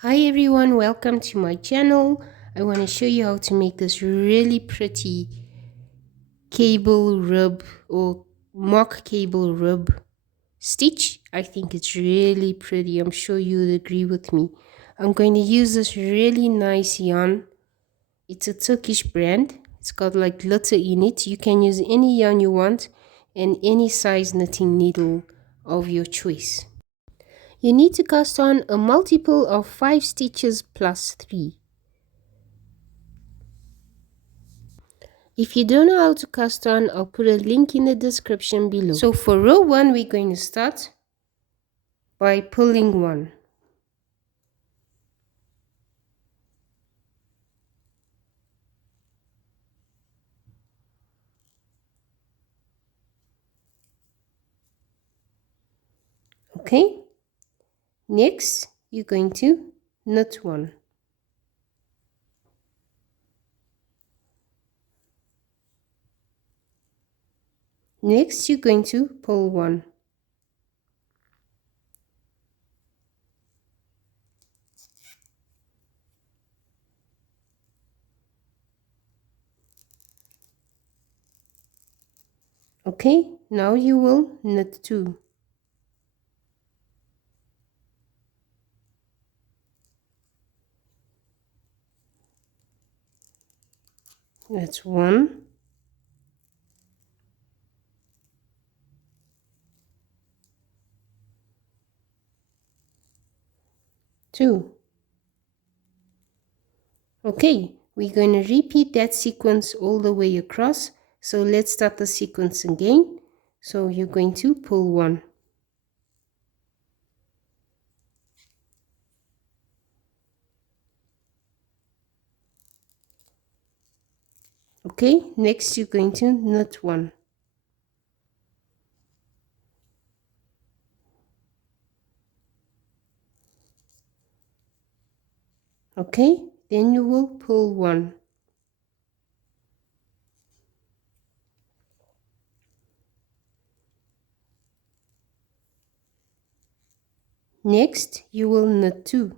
Hi everyone, welcome to my channel. I want to show you how to make this really pretty cable rib or mock cable rib stitch. I think it's really pretty. I'm sure you would agree with me. I'm going to use this really nice yarn. It's a Turkish brand. It's got like glitter in it. You can use any yarn you want and any size knitting needle of your choice. You need to cast on a multiple of 5 stitches plus 3. If you don't know how to cast on, I'll put a link in the description below. So for row 1, we're going to start by pulling 1. Okay, next you're going to knit 1. Next you're going to pull 1. Okay, now you will knit 2. That's 1. 2. Okay, we're going to repeat that sequence all the way across. So let's start the sequence again. So you're going to pull 1. Okay, next you're going to knit 1. Okay, then you will pull 1. Next you will knit 2.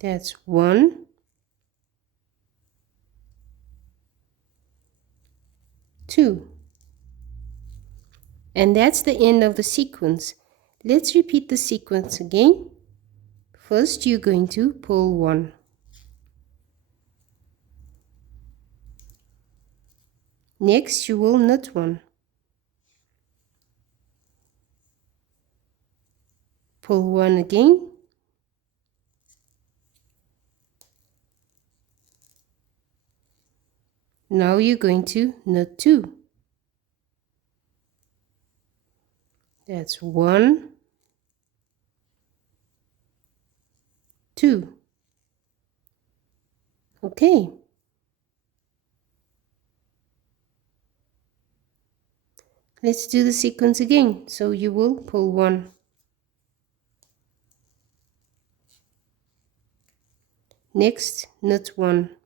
That's 1, 2. And that's the end of the sequence. Let's repeat the sequence again. First you're going to pull 1. Next you will knit 1. Pull 1 again. Now you're going to knit 2. That's 1, 2. Okay. Let's do the sequence again. So you will pull 1. Next, knit 1.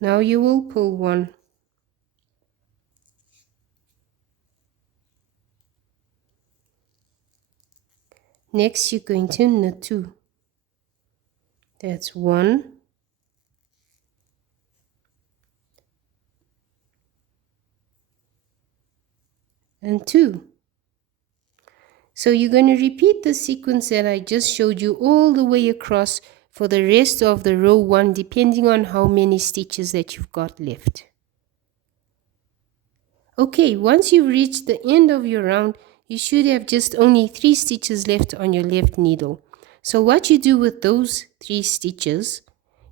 Now you will pull 1. Next, you're going to knit 2. That's 1, 2. So you're going to repeat the sequence that I just showed you all the way across for the rest of the row 1, depending on how many stitches that you've got left. Okay, once you've reached the end of your round, you should have just only 3 stitches left on your left needle. So what you do with those 3 stitches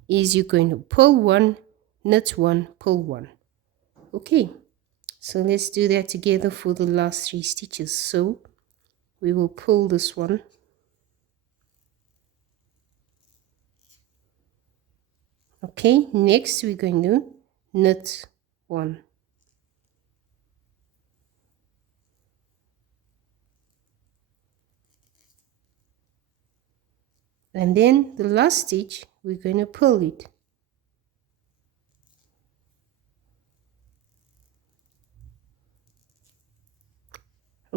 is you're going to pull 1, knit 1, pull 1. Okay, so let's do that together for the last 3 stitches. So we will pull this one. Okay, next we're going to knit 1. And then the last stitch, we're going to pull it.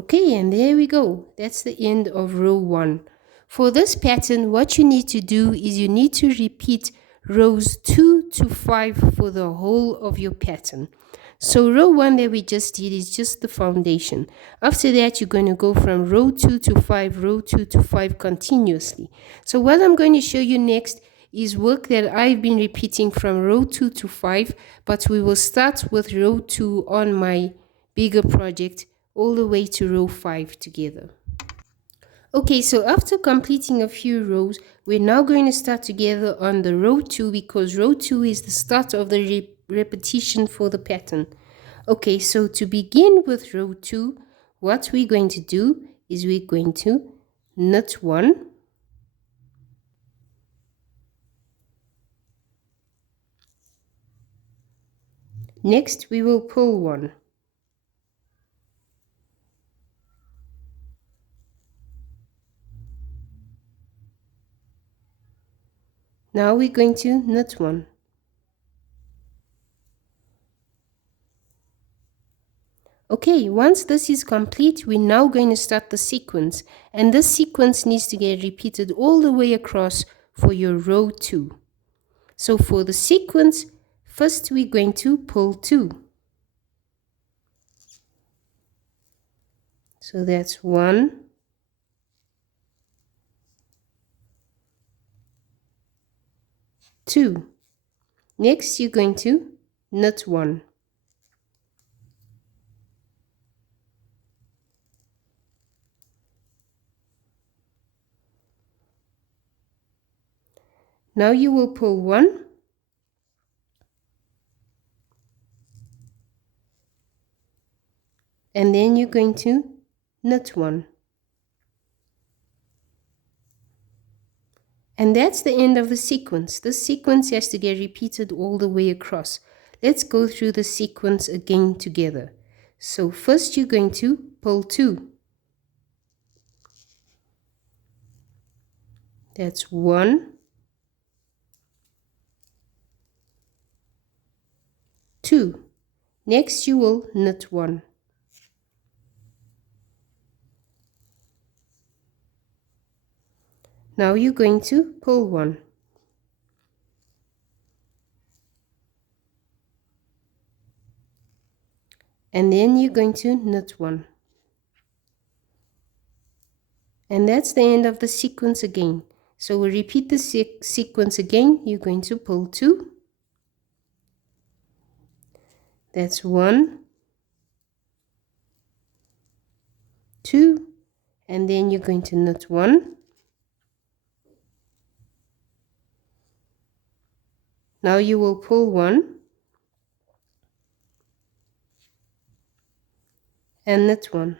Okay, and there we go. That's the end of row 1. For this pattern, what you need to do is you need to repeat rows 2 to 5 for the whole of your pattern. So row 1 that we just did is just the foundation. After that, you're going to go from row 2 to 5, row 2 to 5 continuously. So what I'm going to show you next is work that I've been repeating from row 2 to 5, but we will start with row 2 on my bigger project all the way to row 5 together. Okay, so after completing a few rows, we're now going to start together on the row 2 because row 2 is the start of the repetition for the pattern. Okay, so to begin with row 2, what we're going to do is we're going to knit 1, next we will pull 1, now we're going to knit 1. Okay, once this is complete, we're now going to start the sequence, and this sequence needs to get repeated all the way across for your row 2. So for the sequence, first we're going to pull 2. So that's 1, 2. Next you're going to knit 1. Now you will pull 1, and then you're going to knit 1. And that's the end of the sequence. This sequence has to get repeated all the way across. Let's go through the sequence again together. So first you're going to pull 2. That's 1, 2. Next you will knit 1. Now you're going to pull 1. And then you're going to knit 1. And that's the end of the sequence again. So we'll repeat the sequence again. You're going to pull 2. That's 1, 2, and then you're going to knit 1. Now you will pull 1 and knit 1.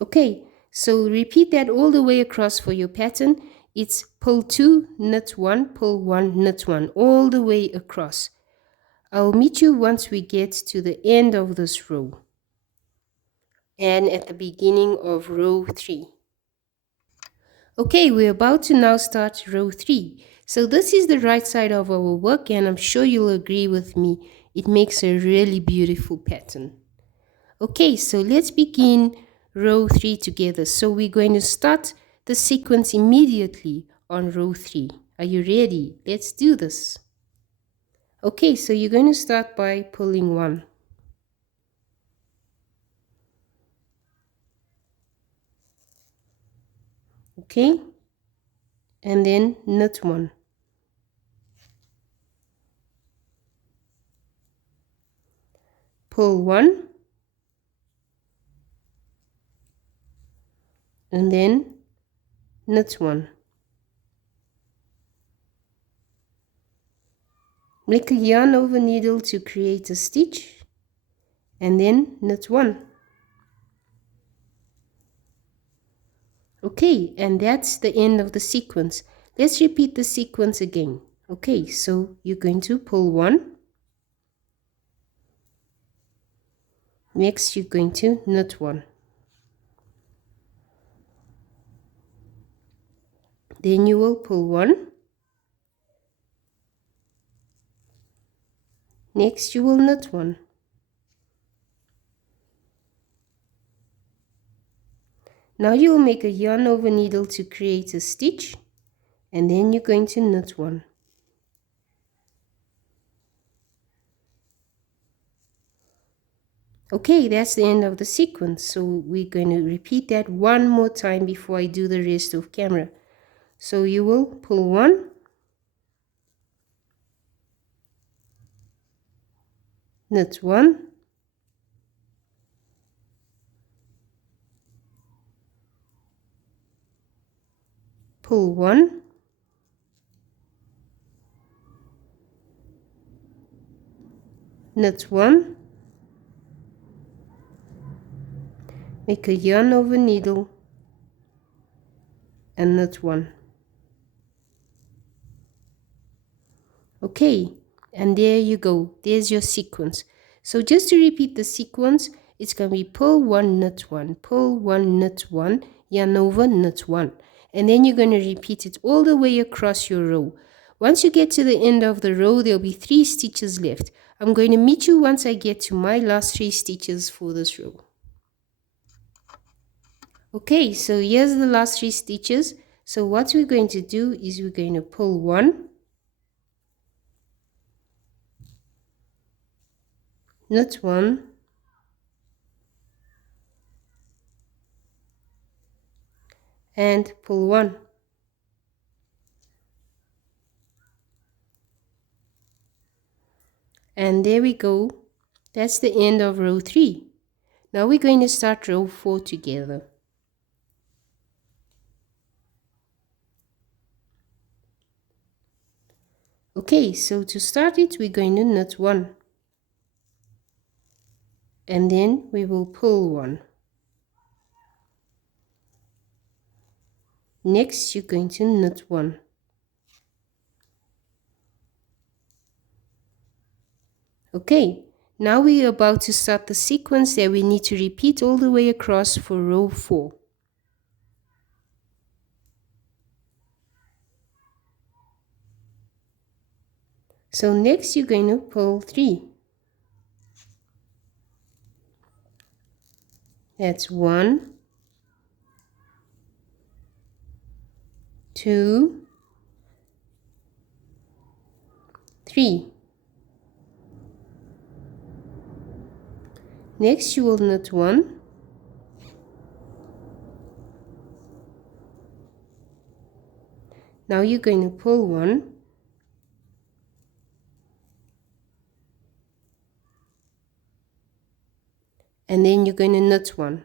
Okay, so repeat that all the way across for your pattern. It's pull 2, knit 1, pull 1, knit 1, all the way across. I'll meet you once we get to the end of this row and at the beginning of row 3. Okay, we're about to now start row 3. So this is the right side of our work, and I'm sure you'll agree with me. It makes a really beautiful pattern. Okay, so let's begin row 3 together. So we're going to start the sequence immediately on row 3. Are you ready? Let's do this. Okay, so you're going to start by pulling 1. Okay, and then knit 1. Pull 1, and then knit 1. Make a yarn over needle to create a stitch, and then knit 1. Okay, and that's the end of the sequence. Let's repeat the sequence again. Okay, so you're going to pull 1. Next, you're going to knit 1. Then you will pull 1. Next, you will knit 1. Now you will make a yarn over needle to create a stitch, and then you're going to knit one. Okay, that's the end of the sequence. So we're going to repeat that one more time before I do the rest of camera. So you will pull one, knit one, pull one, knit one, make a yarn over needle, and knit one. Okay, and there you go. There's your sequence. So just to repeat the sequence, it's going to be pull one, knit one, pull one, knit one, yarn over, knit one. And then you're going to repeat it all the way across your row. Once you get to the end of the row, there'll be 3 stitches left. I'm going to meet you once I get to my last 3 stitches for this row. Okay, so here's the last 3 stitches. So what we're going to do is we're going to pull one, knit one, and pull one. And there we go. That's the end of row 3. Now we're going to start row 4 together. Okay, so to start it, we're going to knit one. And then we will pull one. Next, you're going to knit one. Okay, now we are about to start the sequence that we need to repeat all the way across for row 4. So next you're going to pull 3. That's 1, 2, 3. Next you will knit 1. Now you're going to pull 1. And then you're going to knit 1.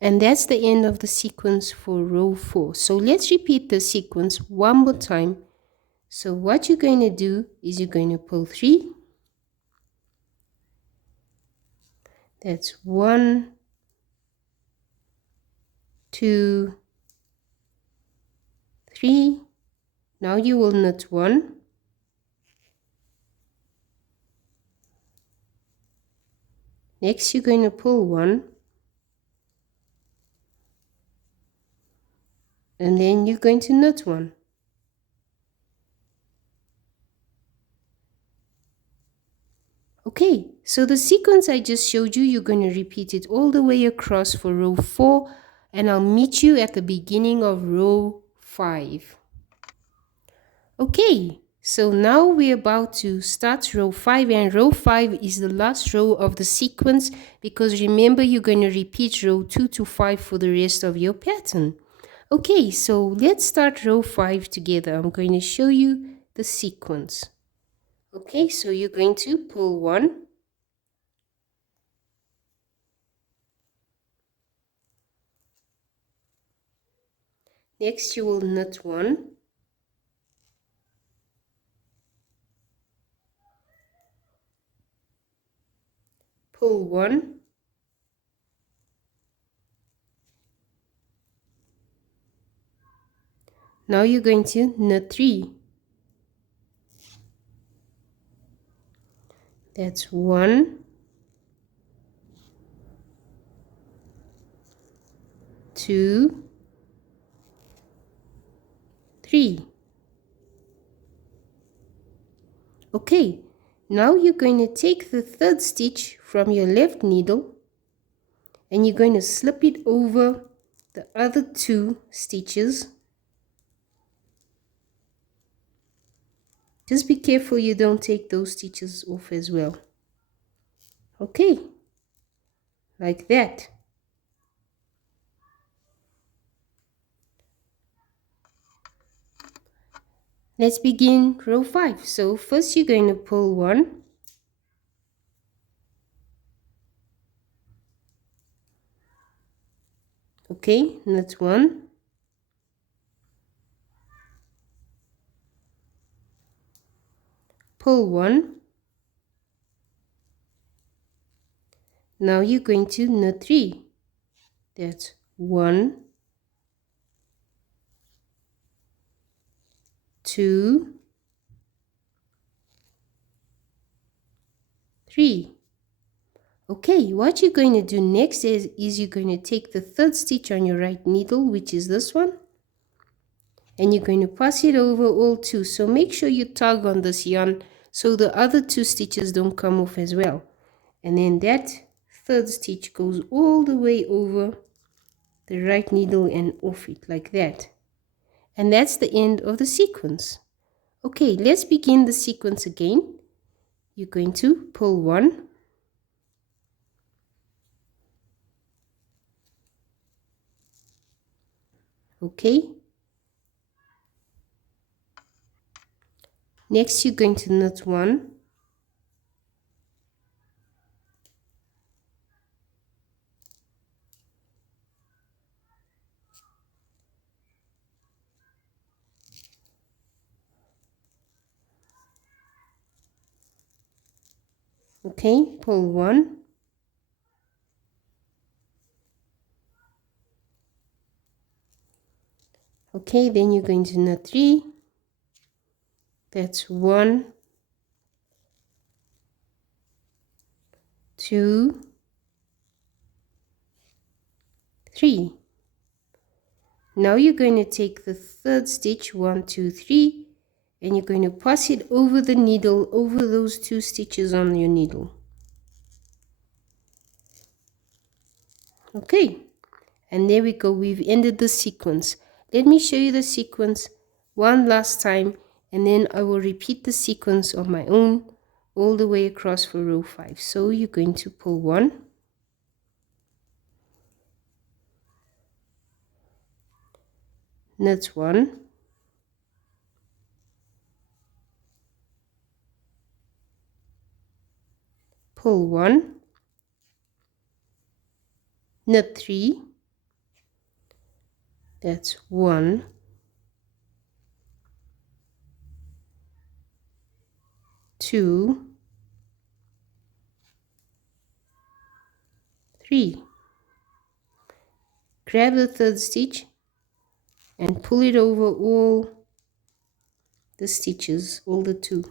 And that's the end of the sequence for row 4. So let's repeat the sequence one more time. So what you're going to do is you're going to pull 3. That's 1, 2, 3. Now you will knit 1. Next you're going to pull 1. And then you're going to knit 1. Okay, so the sequence I just showed you, you're going to repeat it all the way across for row 4, and I'll meet you at the beginning of row 5. Okay, so now we're about to start row 5, and row 5 is the last row of the sequence, because remember you're going to repeat row 2 to 5 for the rest of your pattern. Okay, so let's start row 5 together. I'm going to show you the sequence. Okay, so you're going to pull 1. Next you will knit 1. Pull 1. Now you're going to knit 3. That's 1, 2, 3. Okay, Now you're going to take the third stitch from your left needle and you're going to slip it over the other two stitches. Just be careful you don't take those stitches off as well. Okay, like that. Let's begin row 5. So first you're going to pull 1. Okay, that's 1. Pull 1. Now you're going to knit 3. That's 1, 2, 3. Okay, what you're going to do next is you're going to take the third stitch on your right needle, which is this one, and you're going to pass it over all two. So make sure you tug on this yarn so the other two stitches don't come off as well. And then that third stitch goes all the way over the right needle and off it like that. And that's the end of the sequence. Okay, let's begin the sequence again. You're going to pull 1. Okay. Next, you're going to knit 1. Okay, pull 1. Okay, then you're going to knit 3. That's 1, 2, 3. Now you're going to take the third stitch, 1, 2, 3, and you're going to pass it over the needle, over those two stitches on your needle. Okay, and there we go. We've ended the sequence. Let me show you the sequence one last time, and then I will repeat the sequence on my own all the way across for row 5. So you're going to pull 1, knit 1, pull 1, knit 3, that's 1, 2, 3. Grab the third stitch and pull it over all the stitches, all the 2.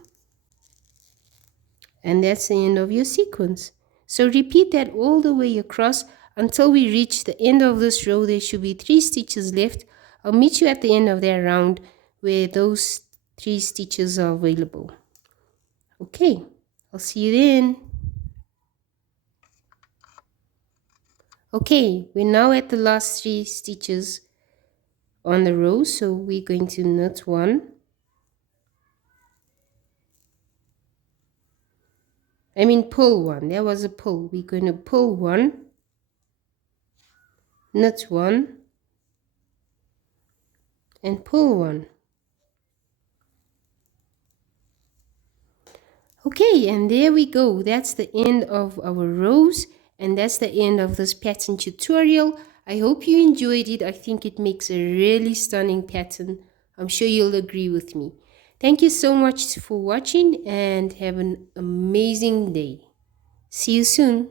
And that's the end of your sequence. So repeat that all the way across until we reach the end of this row. There should be 3 stitches left. I'll meet you at the end of that round where those 3 stitches are available. Okay, I'll see you then. Okay, we're now at the last 3 stitches on the row, so we're going to knit 1. Pull 1. There was a pull. We're going to pull 1, knit 1, and pull 1. Okay, and there we go. That's the end of our rows, and that's the end of this pattern tutorial. I hope you enjoyed it. I think it makes a really stunning pattern. I'm sure you'll agree with me. Thank you so much for watching and have an amazing day. See you soon.